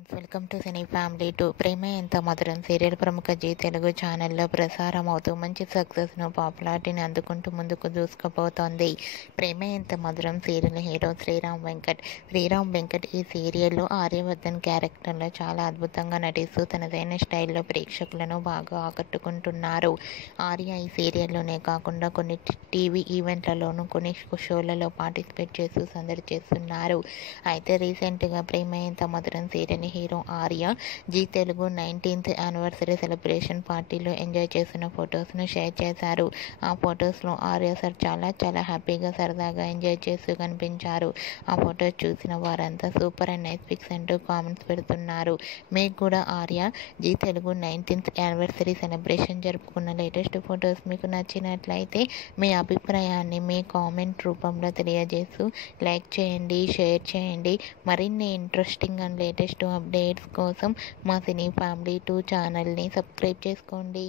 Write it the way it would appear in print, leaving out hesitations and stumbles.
Friends, welcome to cine family 2. Prema Entha Madhuram serial ప్రముఖ G Telugu ఛానల్లో ప్రసారం అవుతూ మంచి సక్సెస్ను, పాపులారిటీని అందుకుంటూ ముందుకు దూసుకుపోతోంది. ప్రేమ ఎంత మధురం సీరియల్ హీరో శ్రీరామ్ వెంకట్ ఈ సీరియల్లో ఆర్యవర్ధన్ క్యారెక్టర్లో చాలా అద్భుతంగా నటిస్తూ తనదైన స్టైల్లో ప్రేక్షకులను బాగా ఆకట్టుకుంటున్నారు. ఆర్య ఈ సీరియల్లోనే కాకుండా కొన్ని టీవీ ఈవెంట్లలోనూ కొన్ని షోలలో పార్టిసిపేట్ చేస్తూ సందడి చేస్తున్నారు. అయితే రీసెంట్గా Prema Entha Madhuram serial hero Arya Zee Telugu 19th anniversary celebration పార్టీలో ఎంజాయ్ చేసిన ఫొటోస్ను షేర్ చేశారు. ఆ ఫొటోస్లో ఆర్య సార్ చాలా హ్యాపీగా సరదాగా ఎంజాయ్ చేస్తూ కనిపించారు. ఆ ఫొటోస్ చూసిన వారంతా సూపర్ అండ్ నైస్ పిక్స్ అంటూ కామెంట్స్ పెడుతున్నారు. మీకు కూడా Arya Zee Telugu 19th anniversary celebration జరుపుకున్న లేటెస్ట్ ఫొటోస్ మీకు నచ్చినట్లయితే మీ అభిప్రాయాన్ని మీ కామెంట్ రూపంలో తెలియజేస్తూ లైక్ చేయండి, షేర్ చేయండి. మరిన్ని ఇంట్రెస్టింగ్ అండ్ లేటెస్ట్ అప్డేట్స్ కోసం మా సినీ ఫ్యామిలీ 2 ఛానల్ని సబ్స్క్రైబ్ చేసుకోండి.